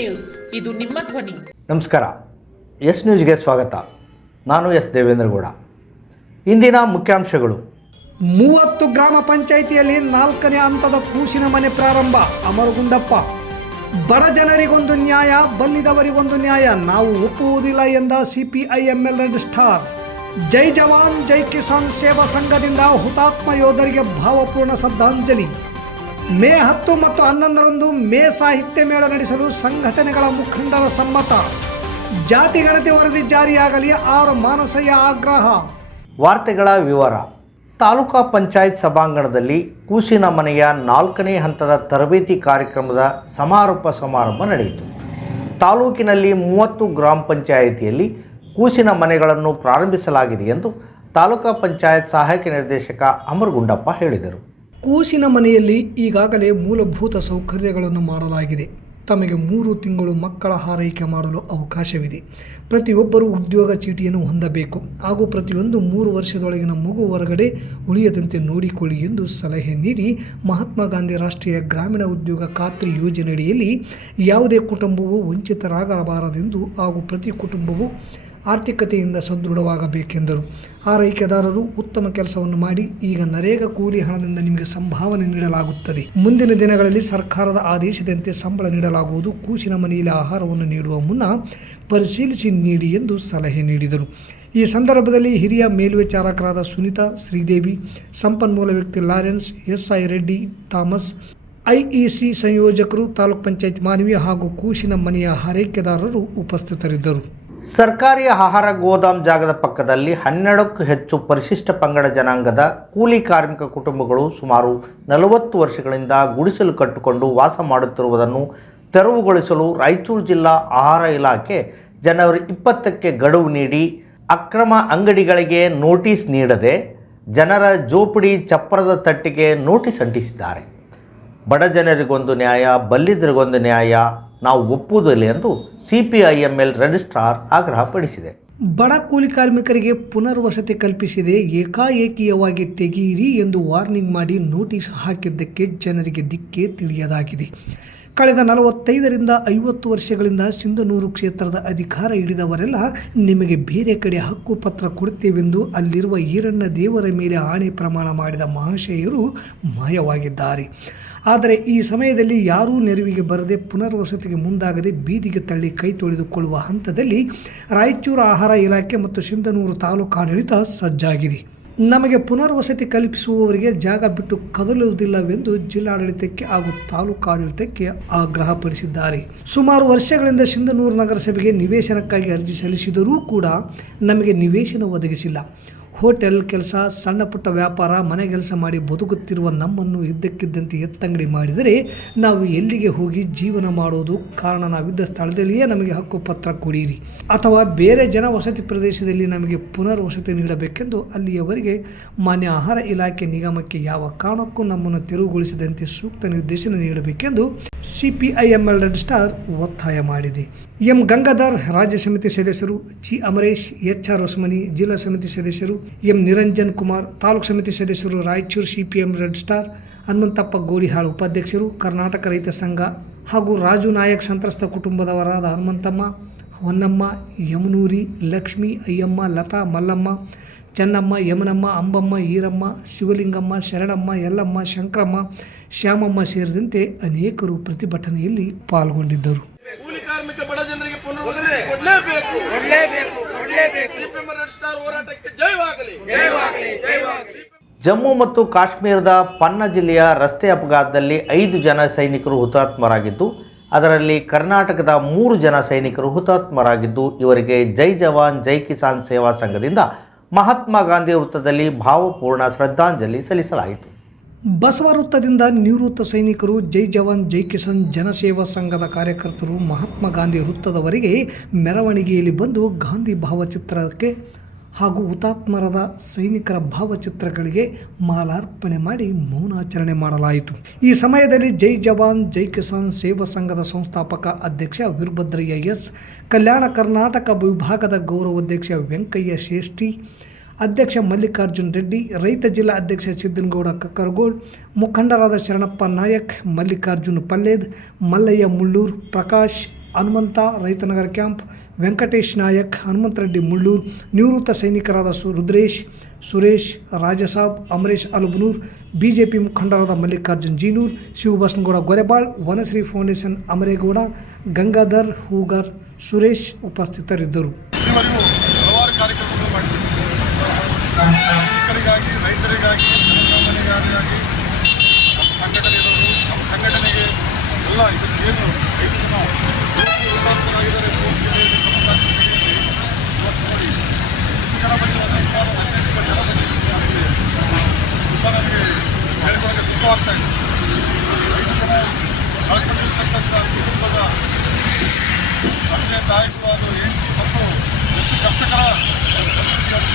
News. ಇದು ನಿಮ್ಮ ಧ್ವನಿ. ನಮಸ್ಕಾರ. ಎಸ್ ನ್ಯೂಸ್ಗೆ ಸ್ವಾಗತ. ನಾನು ಎಸ್ ದೇವೇಂದ್ರಗೌಡ. ಇಂದಿನ ಮುಖ್ಯಾಂಶಗಳು. ಮೂವತ್ತು ಗ್ರಾಮ ಪಂಚಾಯಿತಿಯಲ್ಲಿ ನಾಲ್ಕನೇ ಹಂತದ ಕೂಸಿನ ಮನೆ ಪ್ರಾರಂಭ ಅಮರಗುಂಡಪ್ಪ. ಬಡ ಜನರಿಗೊಂದು ನ್ಯಾಯ ಬಲ್ಲಿದವರಿಗೊಂದು ನ್ಯಾಯ. ನಾವು ಒಪ್ಪುವುದಿಲ್ಲ ಎಂದ ಸಿಪಿಐಎಂಎಲ್ ರೆಡ್ ಸ್ಟಾರ್. ಜೈ ಜವಾನ್ ಜೈ ಕಿಸಾನ್ ಸೇವಾ ಸಂಘದಿಂದ ಹುತಾತ್ಮ ಯೋಧರಿಗೆ ಭಾವಪೂರ್ಣ ಶ್ರದ್ಧಾಂಜಲಿ. ಮೇ ಹತ್ತು ಮತ್ತು ಹನ್ನೊಂದರಂದು ಮೇ ಸಾಹಿತ್ಯ ಮೇಳ ನಡೆಸಲು ಸಂಘಟನೆಗಳ ಮುಖಂಡರ ಸಮ್ಮತ. ಜಾತಿ ಗಣತಿ ವರದಿ ಜಾರಿಯಾಗಲಿ ಆರು ಮಾನಸಯ್ಯ ಆಗ್ರಹ. ವಾರ್ತೆಗಳ ವಿವರ. ತಾಲೂಕಾ ಪಂಚಾಯತ್ ಸಭಾಂಗಣದಲ್ಲಿ ಕೂಸಿನ ಮನೆಯ ನಾಲ್ಕನೇ ಹಂತದ ತರಬೇತಿ ಕಾರ್ಯಕ್ರಮದ ಸಮಾರೋಪ ಸಮಾರಂಭ ನಡೆಯಿತು. ತಾಲೂಕಿನಲ್ಲಿ ಮೂವತ್ತು ಗ್ರಾಮ ಪಂಚಾಯಿತಿಯಲ್ಲಿ ಕೂಸಿನ ಮನೆಗಳನ್ನು ಪ್ರಾರಂಭಿಸಲಾಗಿದೆ ಎಂದು ತಾಲೂಕಾ ಪಂಚಾಯತ್ ಸಹಾಯಕ ನಿರ್ದೇಶಕ ಅಮರ್ ಗುಂಡಪ್ಪ ಹೇಳಿದರು. ಕೂಸಿನ ಮನೆಯಲ್ಲಿ ಈಗಾಗಲೇ ಮೂಲಭೂತ ಸೌಕರ್ಯಗಳನ್ನು ಮಾಡಲಾಗಿದೆ. ತಮಗೆ ಮೂರು ತಿಂಗಳು ಮಕ್ಕಳ ಹಾರೈಕೆ ಮಾಡಲು ಅವಕಾಶವಿದೆ. ಪ್ರತಿಯೊಬ್ಬರೂ ಉದ್ಯೋಗ ಚೀಟಿಯನ್ನು ಹೊಂದಬೇಕು. ಹಾಗೂ ಪ್ರತಿಯೊಂದು ಮೂರು ವರ್ಷದೊಳಗಿನ ಮಗು ಹೊರಗಡೆ ಉಳಿಯದಂತೆ ನೋಡಿಕೊಳ್ಳಿ ಎಂದು ಸಲಹೆ ನೀಡಿ ಮಹಾತ್ಮ ಗಾಂಧಿ ರಾಷ್ಟ್ರೀಯ ಗ್ರಾಮೀಣ ಉದ್ಯೋಗ ಖಾತ್ರಿ ಯೋಜನೆಯಡಿಯಲ್ಲಿ ಯಾವುದೇ ಕುಟುಂಬವು ವಂಚಿತರಾಗಬಾರದೆಂದು ಹಾಗೂ ಪ್ರತಿ ಕುಟುಂಬವು ಆರ್ಥಿಕತೆಯಿಂದ ಸದೃಢವಾಗಬೇಕೆಂದರು. ಆರೈಕೆದಾರರು ಉತ್ತಮ ಕೆಲಸವನ್ನು ಮಾಡಿ ಈಗ ನರೇಗಾ ಕೂಲಿ ಹಣದಿಂದ ನಿಮಗೆ ಸಂಭಾವನೆ ನೀಡಲಾಗುತ್ತದೆ. ಮುಂದಿನ ದಿನಗಳಲ್ಲಿ ಸರ್ಕಾರದ ಆದೇಶದಂತೆ ಸಂಬಳ ನೀಡಲಾಗುವುದು. ಕೂಸಿನ ಮನೆಯಲ್ಲಿ ಆಹಾರವನ್ನು ನೀಡುವ ಮುನ್ನ ಪರಿಶೀಲಿಸಿ ನೀಡಿ ಎಂದು ಸಲಹೆ ನೀಡಿದರು. ಈ ಸಂದರ್ಭದಲ್ಲಿ ಹಿರಿಯ ಮೇಲ್ವಿಚಾರಕರಾದ ಸುನೀತಾ, ಶ್ರೀದೇವಿ, ಸಂಪನ್ಮೂಲ ವ್ಯಕ್ತಿ Lawrence S I Reddy, Thomas, IEC ಸಂಯೋಜಕರು, taluk panchayat Manvi ಹಾಗೂ ಕೂಸಿನ ಮನೆಯ ಹಾರೈಕೆದಾರರು ಉಪಸ್ಥಿತರಿದ್ದರು. ಸರ್ಕಾರಿ ಆಹಾರ ಗೋದಾಮ್ ಜಾಗದ ಪಕ್ಕದಲ್ಲಿ ಹನ್ನೆರಡಕ್ಕೂ ಹೆಚ್ಚು ಪರಿಶಿಷ್ಟ ಪಂಗಡ ಜನಾಂಗದ ಕೂಲಿ ಕಾರ್ಮಿಕ ಕುಟುಂಬಗಳು ಸುಮಾರು ನಲವತ್ತು ವರ್ಷಗಳಿಂದ ಗುಡಿಸಲು ಕಟ್ಟಿಕೊಂಡು ವಾಸ ಮಾಡುತ್ತಿರುವುದನ್ನು ತೆರವುಗೊಳಿಸಲು ರಾಯಚೂರು ಜಿಲ್ಲಾ ಆಹಾರ ಇಲಾಖೆ ಜನವರಿ ಇಪ್ಪತ್ತಕ್ಕೆ ಗಡುವು ನೀಡಿ ಅಕ್ರಮ ಅಂಗಡಿಗಳಿಗೆ ನೋಟಿಸ್ ನೀಡದೆ ಜನರ ಜೋಪಡಿ ಚಪ್ಪರದ ತಟ್ಟಿಗೆ ನೋಟಿಸ್ ಅಂಟಿಸಿದ್ದಾರೆ. ಬಡ ಜನರಿಗೊಂದು ನ್ಯಾಯ, ಬಲ್ಲಿದರಿಗೊಂದು ನ್ಯಾಯ ನಾವು ಒಪ್ಪುವುದಿಲ್ಲ ಎಂದು ಸಿ ಪಿ ಐ ರಿಜಿಸ್ಟ್ರಾರ್ ಆಗ್ರಹಪಡಿಸಿದೆ ಬಡ ಕೂಲಿ ಕಾರ್ಮಿಕರಿಗೆ ಪುನರ್ವಸತಿ ಕಲ್ಪಿಸಿದೆ, ಏಕಾಏಕಿಯವಾಗಿ ತೆಗೆಯಿರಿ ಎಂದು ವಾರ್ನಿಂಗ್ ಮಾಡಿ ನೋಟಿಸ್ ಹಾಕಿದ್ದಕ್ಕೆ ಜನರಿಗೆ ದಿಕ್ಕೇ ತಿಳಿಯದಾಗಿದೆ. ಕಳೆದ ನಲವತ್ತೈದರಿಂದ ಐವತ್ತು ವರ್ಷಗಳಿಂದ ಸಿಂಧನೂರು ಕ್ಷೇತ್ರದ ಅಧಿಕಾರ ಹಿಡಿದವರೆಲ್ಲ ನಿಮಗೆ ಬೇರೆ ಕಡೆ ಹಕ್ಕು ಪತ್ರ ಕೊಡುತ್ತೇವೆಂದು ಅಲ್ಲಿರುವ ಈರಣ್ಣ ದೇವರ ಮೇಲೆ ಆಣೆ ಪ್ರಮಾಣ ಮಾಡಿದ ಮಹಾಶಯರು ಮಾಯವಾಗಿದ್ದಾರೆ. ಆದರೆ ಈ ಸಮಯದಲ್ಲಿ ಯಾರೂ ನೆರವಿಗೆ ಬರದೆ ಪುನರ್ವಸತಿಗೆ ಮುಂದಾಗದೆ ಬೀದಿಗೆ ತಳ್ಳಿ ಕೈ ತೊಳೆದುಕೊಳ್ಳುವ ಹಂತದಲ್ಲಿ ರಾಯಚೂರು ಆಹಾರ ಇಲಾಖೆ ಮತ್ತು ಸಿಂಧನೂರು ತಾಲೂಕಾಡಳಿತ ಸಜ್ಜಾಗಿದೆ. ನಮಗೆ ಪುನರ್ವಸತಿ ಕಲ್ಪಿಸುವವರಿಗೆ ಜಾಗ ಬಿಟ್ಟು ಕದಲುವುದಿಲ್ಲವೆಂದು ಜಿಲ್ಲಾಡಳಿತಕ್ಕೆ ಹಾಗೂ ತಾಲೂಕು ಆಡಳಿತಕ್ಕೆ ಆಗ್ರಹಪಡಿಸಿದ್ದಾರೆ ಸುಮಾರು ವರ್ಷಗಳಿಂದ ಸಿಂಧನೂರು ನಗರಸಭೆಗೆ ನಿವೇಶನಕ್ಕಾಗಿ ಅರ್ಜಿ ಸಲ್ಲಿಸಿದರೂ ಕೂಡ ನಮಗೆ ನಿವೇಶನ ಒದಗಿಸಿಲ್ಲ. ಹೋಟೆಲ್ ಕೆಲಸ, ಸಣ್ಣ ಪುಟ್ಟ ವ್ಯಾಪಾರ, ಮನೆ ಕೆಲಸ ಮಾಡಿ ಬದುಕುತ್ತಿರುವ ನಮ್ಮನ್ನು ಇದ್ದಕ್ಕಿದ್ದಂತೆ ಎತ್ತಂಗಡಿ ಮಾಡಿದರೆ ನಾವು ಎಲ್ಲಿಗೆ ಹೋಗಿ ಜೀವನ ಮಾಡೋದು ಕಾರಣ ನಾವಿದ್ದ ಸ್ಥಳದಲ್ಲಿಯೇ ನಮಗೆ ಹಕ್ಕು ಪತ್ರ ಕೊಡಿರಿ. ಅಥವಾ ಬೇರೆ ಜನ ವಸತಿ ಪ್ರದೇಶದಲ್ಲಿ ನಮಗೆ ಪುನರ್ವಸತಿ ನೀಡಬೇಕೆಂದು ಅಲ್ಲಿಯವರೆಗೆ ಮಾನ್ಯ ಆಹಾರ ಇಲಾಖೆ ನಿಗಮಕ್ಕೆ ಯಾವ ಕಾರಣಕ್ಕೂ ನಮ್ಮನ್ನು ತೆರವುಗೊಳಿಸದಂತೆ ಸೂಕ್ತ ನಿರ್ದೇಶನ ನೀಡಬೇಕೆಂದು ಸಿಪಿಐಎಂಎಲ್ ರೆಡ್ ಸ್ಟಾರ್ ಒತ್ತಾಯ ಮಾಡಿದೆ. ಎಂ ಗಂಗಾಧರ್ ರಾಜ್ಯ ಸಮಿತಿ ಸದಸ್ಯರು G Amaresh, H R Hosamani ಜಿಲ್ಲಾ ಸಮಿತಿ ಸದಸ್ಯರು ಎಂ ನಿರಂಜನ್ ಕುಮಾರ್, ತಾಲೂಕು ಸಮಿತಿ ಸದಸ್ಯರು Raichur CPM red star Hanumanthappa Godihal ಉಪಾಧ್ಯಕ್ಷರು, ಕರ್ನಾಟಕ ರೈತ ಸಂಘ ಹಾಗೂ ರಾಜು ನಾಯಕ್ ಸಂತ್ರಸ್ತ ಕುಟುಂಬದವರಾದ ಹನುಮಂತಮ್ಮ, ಹೊನ್ನಮ್ಮ, ಯಮನೂರಿ, ಲಕ್ಷ್ಮಿ, ಅಯ್ಯಮ್ಮ, ಲತಾ, ಮಲ್ಲಮ್ಮ ಚೆನ್ನಮ್ಮ ಯಮನಮ್ಮ ಅಂಬಮ್ಮ ಈರಮ್ಮ ಶಿವಲಿಂಗಮ್ಮ ಶರಣಮ್ಮ ಯಲ್ಲಮ್ಮ ಶಂಕರಮ್ಮ ಶ್ಯಾಮಮ್ಮ ಸೇರಿದಂತೆ ಅನೇಕರು ಪ್ರತಿಭಟನೆಯಲ್ಲಿ ಪಾಲ್ಗೊಂಡಿದ್ದರು. ಕೂಲಿ ಕಾರ್ಮಿಕ ಬಡ ಜನರಿಗೆ ಪುನರ್ವಸತಿ ಕೊಡಲೇಬೇಕು. ಹೋರಾಟಕ್ಕೆ ಜಯವಾಗಲಿ. ಜಮ್ಮು ಮತ್ತು ಕಾಶ್ಮೀರದ ಪನ್ನ ಜಿಲ್ಲೆಯ ರಸ್ತೆ ಅಪಘಾತದಲ್ಲಿ ಐದು ಜನ ಸೈನಿಕರು ಹುತಾತ್ಮರಾಗಿದ್ದು ಅದರಲ್ಲಿ ಕರ್ನಾಟಕದ ಮೂರು ಜನ ಸೈನಿಕರು ಹುತಾತ್ಮರಾಗಿದ್ದು ಇವರಿಗೆ ಜೈ ಜವಾನ್ ಜೈ ಕಿಸಾನ್ ಸೇವಾ ಸಂಘದಿಂದ ಮಹಾತ್ಮ ಗಾಂಧಿ ವೃತ್ತದಲ್ಲಿ ಭಾವಪೂರ್ಣ ಶ್ರದ್ಧಾಂಜಲಿ ಸಲ್ಲಿಸಲಾಯಿತು. ಬಸವ ವೃತ್ತದಿಂದ ನಿವೃತ್ತ ಸೈನಿಕರು ಜೈ ಜವಾನ್, ಜೈ ಕಿಸಾನ್ ಜನಸೇವಾ ಸಂಘದ ಕಾರ್ಯಕರ್ತರು ಮಹಾತ್ಮ ಗಾಂಧಿ ವೃತ್ತದವರೆಗೆ ಮೆರವಣಿಗೆಯಲ್ಲಿ ಬಂದು ಗಾಂಧಿ ಭಾವಚಿತ್ರಕ್ಕೆ ಹಾಗೂ ಹುತಾತ್ಮರಾದ ಸೈನಿಕರ ಭಾವಚಿತ್ರಗಳಿಗೆ ಮಾಲಾರ್ಪಣೆ ಮಾಡಿ ಮೌನಾಚರಣೆ ಮಾಡಲಾಯಿತು. ಈ ಸಮಯದಲ್ಲಿ ಜೈ ಜವಾನ್, ಜೈ ಕಿಸಾನ್ ಸೇವಾ ಸಂಘದ ಸಂಸ್ಥಾಪಕ ಅಧ್ಯಕ್ಷ ವೀರಭದ್ರಯ್ಯ ಎಸ್, ಕಲ್ಯಾಣ ಕರ್ನಾಟಕ ವಿಭಾಗದ ಗೌರವಾಧ್ಯಕ್ಷ ವೆಂಕಯ್ಯ ಶ್ರೇಷ್ಠಿ ಅಧ್ಯಕ್ಷ ಮಲ್ಲಿಕಾರ್ಜುನ್ ರೆಡ್ಡಿ, ರೈತ ಜಿಲ್ಲಾ ಅಧ್ಯಕ್ಷ ಸಿದ್ದನಗೌಡ ಕಕ್ಕರಗೋಳ್, ಮುಖಂಡರಾದ ಶರಣಪ್ಪ ನಾಯಕ್, ಮಲ್ಲಿಕಾರ್ಜುನ್ ಪಲ್ಲೇದ್, ಮಲ್ಲಯ್ಯ ಮುಳ್ಳೂರ್, ಪ್ರಕಾಶ್ ಹನುಮಂತ ರೈತನಗರ ಕ್ಯಾಂಪ್ ವೆಂಕಟೇಶ್ ನಾಯಕ್ ಹನುಮಂತರೆಡ್ಡಿ ಮುಳ್ಳೂರ್ ನಿವೃತ್ತ ಸೈನಿಕರಾದ ಸು, ರುದ್ರೇಶ್, ಸುರೇಶ್, ರಾಜಸಾಬ್, ಅಮರೇಶ್ ಅಲಬನೂರ್, ಬಿಜೆಪಿ ಮುಖಂಡರಾದ ಮಲ್ಲಿಕಾರ್ಜುನ್ ಜೀನೂರ್, ಶಿವಬಸನಗೌಡ ಗೊರೆಬಾಳ್, ವನಶ್ರೀ ಫೌಂಡೇಶನ್ ಅಮರೇಗೌಡ, ಗಂಗಾಧರ್ ಹೂಗರ್, ಸುರೇಶ್ ಉಪಸ್ಥಿತರಿದ್ದರು. ಸಂಘಟನೆಗೆ ಹಲವಾರು ಕಳ್ಕೊಂಡಿರ್ತಕ್ಕಂಥ ಕುಟುಂಬದ ತಂದೆ ತಾಯಿಗಳು ಅದು ಹೆಂಡತಿ ಮತ್ತು ಎಷ್ಟು ಕಷ್ಟಕರ ಪರಿಸ್ಥಿತಿಯನ್ನು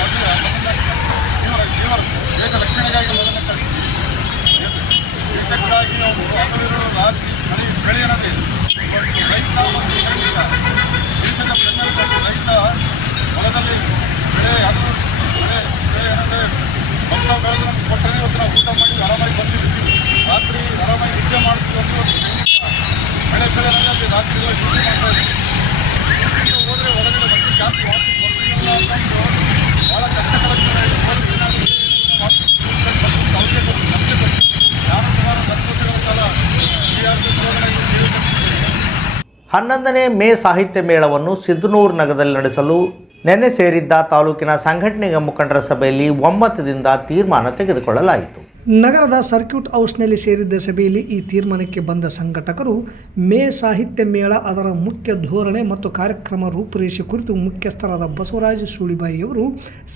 ಹನ್ನೊಂದನೇ ಮೇ ಸಾಹಿತ್ಯ ಮೇಳವನ್ನು ಸಿದ್ದನೂರು ನಗರದಲ್ಲಿ ನಡೆಸಲು ನೆನ್ನೆ ಸೇರಿದ್ದ ತಾಲೂಕಿನ ಸಂಘಟನೆಯ ಮುಖಂಡರ ಸಭೆಯಲ್ಲಿ ಒಮ್ಮತದಿಂದ ತೀರ್ಮಾನ ತೆಗೆದುಕೊಳ್ಳಲಾಯಿತು. ನಗರದ ಸರ್ಕ್ಯೂಟ್ ಹೌಸ್ನಲ್ಲಿ ಸೇರಿದ್ದ ಸಭೆಯಲ್ಲಿ ಈ ತೀರ್ಮಾನಕ್ಕೆ ಬಂದ ಸಂಘಟಕರು ಮೇ ಸಾಹಿತ್ಯ ಮೇಳ, ಅದರ ಮುಖ್ಯ ಧೋರಣೆ ಮತ್ತು ಕಾರ್ಯಕ್ರಮ ರೂಪುರೇಷೆ ಕುರಿತು ಮುಖ್ಯಸ್ಥರಾದ ಬಸವರಾಜ ಸೂಳಿಬಾಯಿಯವರು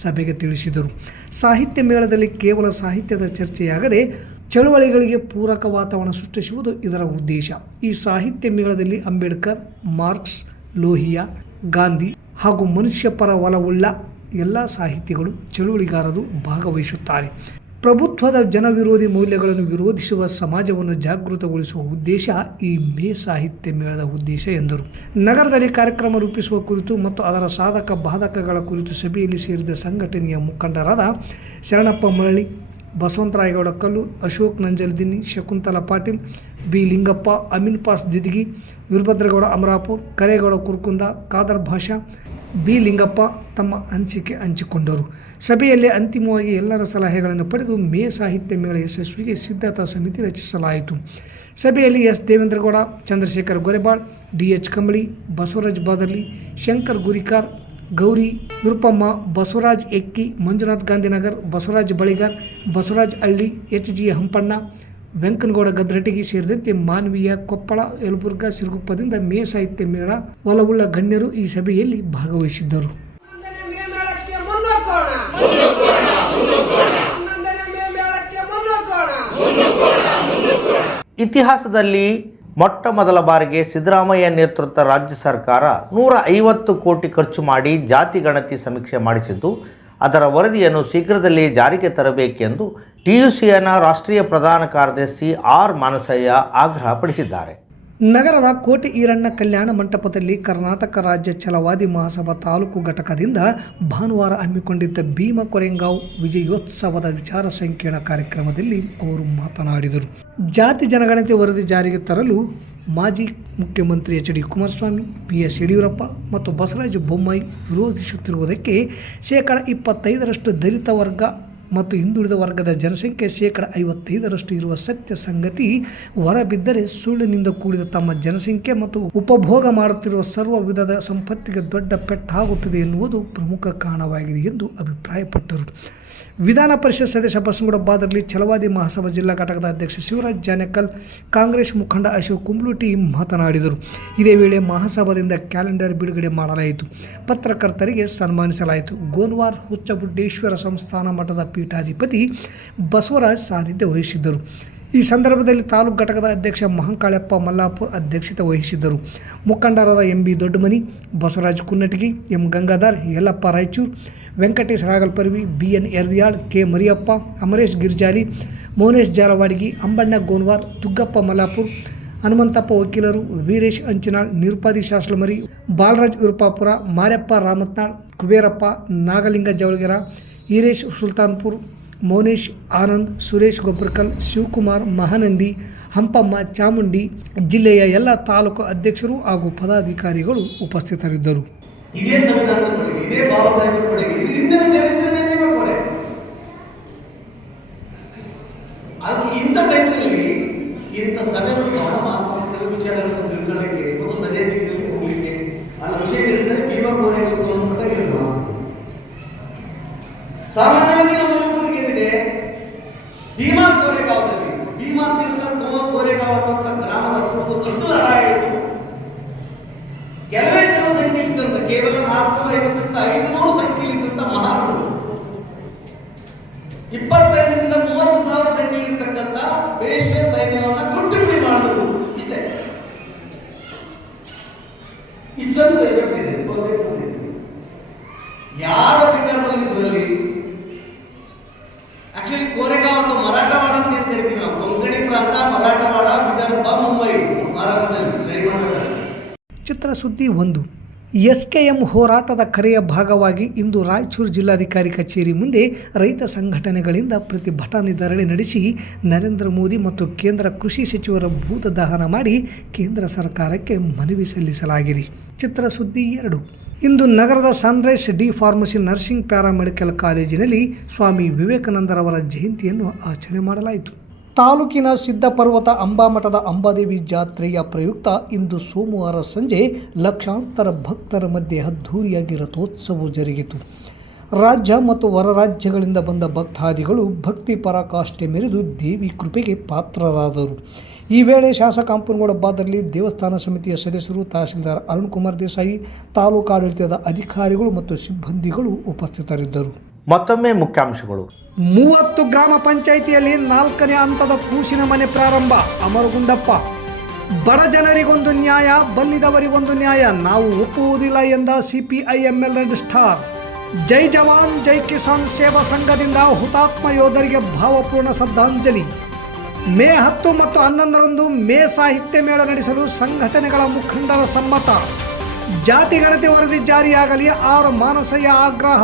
ಸಭೆಗೆ ತಿಳಿಸಿದರು. ಸಾಹಿತ್ಯ ಮೇಳದಲ್ಲಿ ಕೇವಲ ಸಾಹಿತ್ಯದ ಚರ್ಚೆಯಾಗದೆ ಚಳುವಳಿಗಳಿಗೆ ಪೂರಕ ವಾತಾವರಣ ಸೃಷ್ಟಿಸುವುದು ಇದರ ಉದ್ದೇಶ. ಈ ಸಾಹಿತ್ಯ ಮೇಳದಲ್ಲಿ ಅಂಬೇಡ್ಕರ್, ಮಾರ್ಕ್ಸ್, ಲೋಹಿಯಾ, ಗಾಂಧಿ ಹಾಗೂ ಮನುಷ್ಯ ಪರ ಒಲವುಳ್ಳ ಎಲ್ಲ ಸಾಹಿತಿಗಳು, ಚಳುವಳಿಗಾರರು ಭಾಗವಹಿಸುತ್ತಾರೆ. ಪ್ರಭುತ್ವದ ಜನವಿರೋಧಿ ಮೌಲ್ಯಗಳನ್ನು ವಿರೋಧಿಸುವ ಸಮಾಜವನ್ನು ಜಾಗೃತಗೊಳಿಸುವ ಉದ್ದೇಶ ಈ ಮೇ ಸಾಹಿತ್ಯ ಮೇಳದ ಉದ್ದೇಶ ಎಂದರು. ನಗರದಲ್ಲಿ ಕಾರ್ಯಕ್ರಮ ರೂಪಿಸುವ ಕುರಿತು ಮತ್ತು ಅದರ ಸಾಧಕ ಬಾಧಕಗಳ ಕುರಿತು ಸಭೆಯಲ್ಲಿ ಸೇರಿದ ಸಂಘಟನೆಯ ಮುಖಂಡರಾದ ಶರಣಪ್ಪ ಮರಳಿ ಬಸವಂತರಾಯಗೌಡ ಕಲ್ಲು, ಅಶೋಕ್ ನಂಜಲ್ದಿನ್ನಿ, ಶಕುಂತಲಾ ಪಾಟೀಲ್, ಬಿ ಲಿಂಗಪ್ಪ, ಅಮೀನ್ ಪಾಸ್ ದಿದ್ಗಿ ವೀರಭದ್ರಗೌಡ ಅಮರಾಪುರ್, ಕರೇಗೌಡ ಕುರ್ಕುಂದ, ಖಾದರ್ ಭಾಷಾ ಬಿ. ಲಿಂಗಪ್ಪ ತಮ್ಮ ಅನಿಸಿಕೆ ಹಂಚಿಕೊಂಡರು. ಸಭೆಯಲ್ಲಿ ಅಂತಿಮವಾಗಿ ಎಲ್ಲರ ಸಲಹೆಗಳನ್ನು ಪಡೆದು ಮೇ ಸಾಹಿತ್ಯ ಮೇಳ ಯಶಸ್ವಿಗೆ ಸಿದ್ಧತಾ ಸಮಿತಿ ರಚಿಸಲಾಯಿತು. ಸಭೆಯಲ್ಲಿ S. Devendragouda, Chandrashekhar Gorebal D H Kambali, Basavaraj Badarli, Shankar Gurikar, Gauri ನಿರುಪಮ್ಮ Basavaraj ಎಕ್ಕಿ, Manjunath Gandhinagar, Basavaraj Baligar, Basavaraj Halli, H. G. Hampanna Venkanagouda ಗದ್ರಟಿಗೆ ಸೇರಿದಂತೆ ಮಾನವೀಯ ಕೊಪ್ಪಳ ಯಲಬುರ್ಗಾ ಸಿರುಗುಪ್ಪದಿಂದ ಮೇ ಸಾಹಿತ್ಯ ಮೇಳ ಒಲವುಳ್ಳ ಗಣ್ಯರು ಈ ಸಭೆಯಲ್ಲಿ ಭಾಗವಹಿಸಿದ್ದರು. ಇತಿಹಾಸದಲ್ಲಿ ಮೊಟ್ಟ ಮೊದಲ ಬಾರಿಗೆ ಸಿದ್ದರಾಮಯ್ಯ ನೇತೃತ್ವ ರಾಜ್ಯ ಸರ್ಕಾರ ನೂರ ಐವತ್ತು ಕೋಟಿ ಖರ್ಚು ಮಾಡಿ ಜಾತಿ ಗಣತಿ ಸಮೀಕ್ಷೆ ಮಾಡಿಸಿದ್ದು ಅದರ ವರದಿಯನ್ನು ಶೀಘ್ರದಲ್ಲೇ ಜಾರಿಗೆ ತರಬೇಕೆಂದು ಟಿಯುಸಿಯನ ರಾಷ್ಟ್ರೀಯ ಪ್ರಧಾನ ಕಾರ್ಯದರ್ಶಿ ಆರ್ ಮಾನಸಯ್ಯ ಆಗ್ರಹಪಡಿಸಿದ್ದಾರೆ. ನಗರದ ಕೋಟೆ ಈರಣ್ಣ ಕಲ್ಯಾಣ ಮಂಟಪದಲ್ಲಿ ಕರ್ನಾಟಕ ರಾಜ್ಯ ಛಲವಾದಿ ಮಹಾಸಭಾ ತಾಲೂಕು ಘಟಕದಿಂದ ಭಾನುವಾರ ಹಮ್ಮಿಕೊಂಡಿದ್ದ ಭೀಮ ಕೊರೆಂಗಾವ್ ವಿಜಯೋತ್ಸವದ ವಿಚಾರ ಸಂಕಿರಣ ಕಾರ್ಯಕ್ರಮದಲ್ಲಿ ಅವರು ಮಾತನಾಡಿದರು. ಜಾತಿ ಜನಗಣತಿ ವರದಿ ಜಾರಿಗೆ ತರಲು ಮಾಜಿ ಮುಖ್ಯಮಂತ್ರಿ H D Kumaraswamy B S Yediyurappa ಮತ್ತು ಬಸವರಾಜ ಬೊಮ್ಮಾಯಿ ವಿರೋಧಿಸುತ್ತಿರುವುದಕ್ಕೆ ಶೇಕಡ ಇಪ್ಪತ್ತೈದರಷ್ಟು ದಲಿತ ವರ್ಗ ಮತ್ತು ಹಿಂದುಳಿದ ವರ್ಗದ ಜನಸಂಖ್ಯೆ ಶೇಕಡ ಐವತ್ತೈದರಷ್ಟು ಇರುವ ಸತ್ಯ ಸಂಗತಿ ಹೊರಬಿದ್ದರೆ ಸುಳ್ಳಿನಿಂದ ಕೂಡಿದ ತಮ್ಮ ಜನಸಂಖ್ಯೆ ಮತ್ತು ಉಪಭೋಗ ಮಾಡುತ್ತಿರುವ ಸರ್ವ ವಿಧದ ಸಂಪತ್ತಿಗೆ ದೊಡ್ಡ ಪೆಟ್ಟಾಗುತ್ತದೆ ಎನ್ನುವುದು ಪ್ರಮುಖ ಕಾರಣವಾಗಿದೆ ಎಂದು ಅಭಿಪ್ರಾಯಪಟ್ಟರು. ವಿಧಾನ ಪರಿಷತ್ ಸದಸ್ಯ ಬಸನಗೌಡ ಬಾದರ್ಲಿ, ಛಲವಾದಿ ಮಹಾಸಭಾ ಜಿಲ್ಲಾ ಘಟಕದ ಅಧ್ಯಕ್ಷ ಶಿವರಾಜ್ ಜಾನೆಕಲ್, ಕಾಂಗ್ರೆಸ್ ಮುಖಂಡ ಅಶೋಕ್ ಕುಂಬ್ಲುಟಿ ಮಾತನಾಡಿದರು. ಇದೇ ವೇಳೆ ಮಹಾಸಭಾದಿಂದ ಕ್ಯಾಲೆಂಡರ್ ಬಿಡುಗಡೆ ಮಾಡಲಾಯಿತು. ಪತ್ರಕರ್ತರಿಗೆ ಸನ್ಮಾನಿಸಲಾಯಿತು. ಗೋನ್ವಾರ್, ಹುಚ್ಚಬುಡ್ಡೇಶ್ವರ ಸಂಸ್ಥಾನ ಮಠದ ಪೀಠಾಧಿಪತಿ ಬಸವರಾಜ್ ಸಾನ್ನಿಧ್ಯ ವಹಿಸಿದ್ದರು. ಈ ಸಂದರ್ಭದಲ್ಲಿ ತಾಲೂಕು ಘಟಕದ ಅಧ್ಯಕ್ಷ ಮಹಂಕಾಳಪ್ಪ ಮಲ್ಲಾಪುರ್ ಅಧ್ಯಕ್ಷತೆ ವಹಿಸಿದ್ದರು. ಮುಖಂಡರಾದ M B Doddamani, Basavaraj Kunnatagi, M Gangadhar, Yallappa Raichur, Venkatesh Ragalparvi, B N Erdiyal, K Mariyappa, Amaresh Girjali, Monesh Jaravadigi, Ambanna Gonwar Tuggappa Mallapur Hanumanthappa ವಕೀಲರು ವೀರೇಶ್ ಅಂಚನಾಳ್, ನಿರುಪಾದಿ ಶಾಸ್ಲಮರಿ ಬಾಲರಾಜ್ ವಿರುಪಾಪುರ ಮಾರ್ಯಪ್ಪ ರಾಮತ್ನಾಳ್, ಕುಬೇರಪ್ಪ ನಾಗಲಿಂಗ ಜವಳಗೆರ, ಈರೇಶ್ ಸುಲ್ತಾನ್ಪುರ್, ಮೌನೇಶ್ ಆನಂದ್, ಸುರೇಶ್ ಗೊಬ್ರಕಲ್ ಶಿವಕುಮಾರ್ ಮಹಾನಂದಿ, ಹಂಪಮ್ಮ ಚಾಮುಂಡಿ ಜಿಲ್ಲೆಯ ಎಲ್ಲ ತಾಲೂಕು ಅಧ್ಯಕ್ಷರು ಹಾಗೂ ಪದಾಧಿಕಾರಿಗಳು ಉಪಸ್ಥಿತರಿದ್ದರು. ಚಿತ್ರಸುದ್ದಿ ಒಂದು. ಎಸ್ ಕೆ ಎಂ ಹೋರಾಟದ ಕರೆಯ ಭಾಗವಾಗಿ ಇಂದು ರಾಯಚೂರು ಜಿಲ್ಲಾಧಿಕಾರಿ ಕಚೇರಿ ಮುಂದೆ ರೈತ ಸಂಘಟನೆಗಳಿಂದ ಪ್ರತಿಭಟನೆ ಧರಣಿ ನಡೆಸಿ ನರೇಂದ್ರ ಮೋದಿ ಮತ್ತು ಕೇಂದ್ರ ಕೃಷಿ ಸಚಿವರ ಭೂತ ದಹನ ಮಾಡಿ ಕೇಂದ್ರ ಸರ್ಕಾರಕ್ಕೆ ಮನವಿ ಸಲ್ಲಿಸಲಾಗಿದೆ. ಚಿತ್ರಸುದ್ದಿ ಎರಡು. ಇಂದು ನಗರದ sunrise D pharmacy nursing paramedical ಕಾಲೇಜಿನಲ್ಲಿ ಸ್ವಾಮಿ ವಿವೇಕಾನಂದರವರ ಜಯಂತಿಯನ್ನು ಆಚರಣೆ ಮಾಡಲಾಯಿತು. ತಾಲೂಕಿನ ಸಿದ್ಧಪರ್ವತ ಅಂಬಾಮಠದ ಅಂಬಾದೇವಿ ಜಾತ್ರೆಯ ಪ್ರಯುಕ್ತ ಇಂದು ಸೋಮವಾರ ಸಂಜೆ ಲಕ್ಷಾಂತರ ಭಕ್ತರ ಮಧ್ಯೆ ಅದ್ಧೂರಿಯಾಗಿ ರಥೋತ್ಸವ ಜರುಗಿತು. ರಾಜ್ಯ ಮತ್ತು ಹೊರ ರಾಜ್ಯಗಳಿಂದ ಬಂದ ಭಕ್ತಾದಿಗಳು ಭಕ್ತಿ ಪರಾಕಾಷ್ಠೆ ಮೆರೆದು ದೇವಿ ಕೃಪೆಗೆ ಪಾತ್ರರಾದರು. ಈ ವೇಳೆ ಶಾಸಕ ಅಂಪನಗೌಡ ದೇವಸ್ಥಾನ ಸಮಿತಿಯ ಸದಸ್ಯರು, ತಹಸೀಲ್ದಾರ್ ಅರುಣ್ ಕುಮಾರ್ ದೇಸಾಯಿ ತಾಲೂಕಾಡಳಿತದ ಅಧಿಕಾರಿಗಳು ಮತ್ತು ಸಿಬ್ಬಂದಿಗಳು ಉಪಸ್ಥಿತರಿದ್ದರು. ಮತ್ತೊಮ್ಮೆ ಮುಖ್ಯಾಂಶಗಳು. ಮೂವತ್ತು ಗ್ರಾಮ ಪಂಚಾಯಿತಿಯಲ್ಲಿ ನಾಲ್ಕನೇ ಹಂತದ ಕೂಸಿನ ಮನೆ ಪ್ರಾರಂಭ. ಅಮರಗುಂಡಪ್ಪ, ಬಡ ಜನರಿಗೊಂದು ನ್ಯಾಯ, ಬಲ್ಲಿದವರಿಗೊಂದು ನ್ಯಾಯ. ನಾವು ಒಪ್ಪುವುದಿಲ್ಲ ಎಂದ ಸಿಪಿಐ ಎಂಎಲ್ ರೆಡ್ ಸ್ಟಾರ್. ಜೈ ಜವಾನ್, ಜೈ ಕಿಸಾನ್ ಸೇವಾ ಸಂಘದಿಂದ ಹುತಾತ್ಮ ಯೋಧರಿಗೆ ಭಾವಪೂರ್ಣ ಶ್ರದ್ಧಾಂಜಲಿ. ಮೇ ಹತ್ತು ಮತ್ತು ಹನ್ನೊಂದರಂದು ಮೇ ಸಾಹಿತ್ಯ ಮೇಳ ನಡೆಸಲು ಸಂಘಟನೆಗಳ ಮುಖಂಡರ ಸಮ್ಮತ. ಜಾತಿ ಗಣತಿ ವರದಿ ಜಾರಿಯಾಗಲಿ, ಆರು ಮಾನಸಯ್ಯ ಆಗ್ರಹ.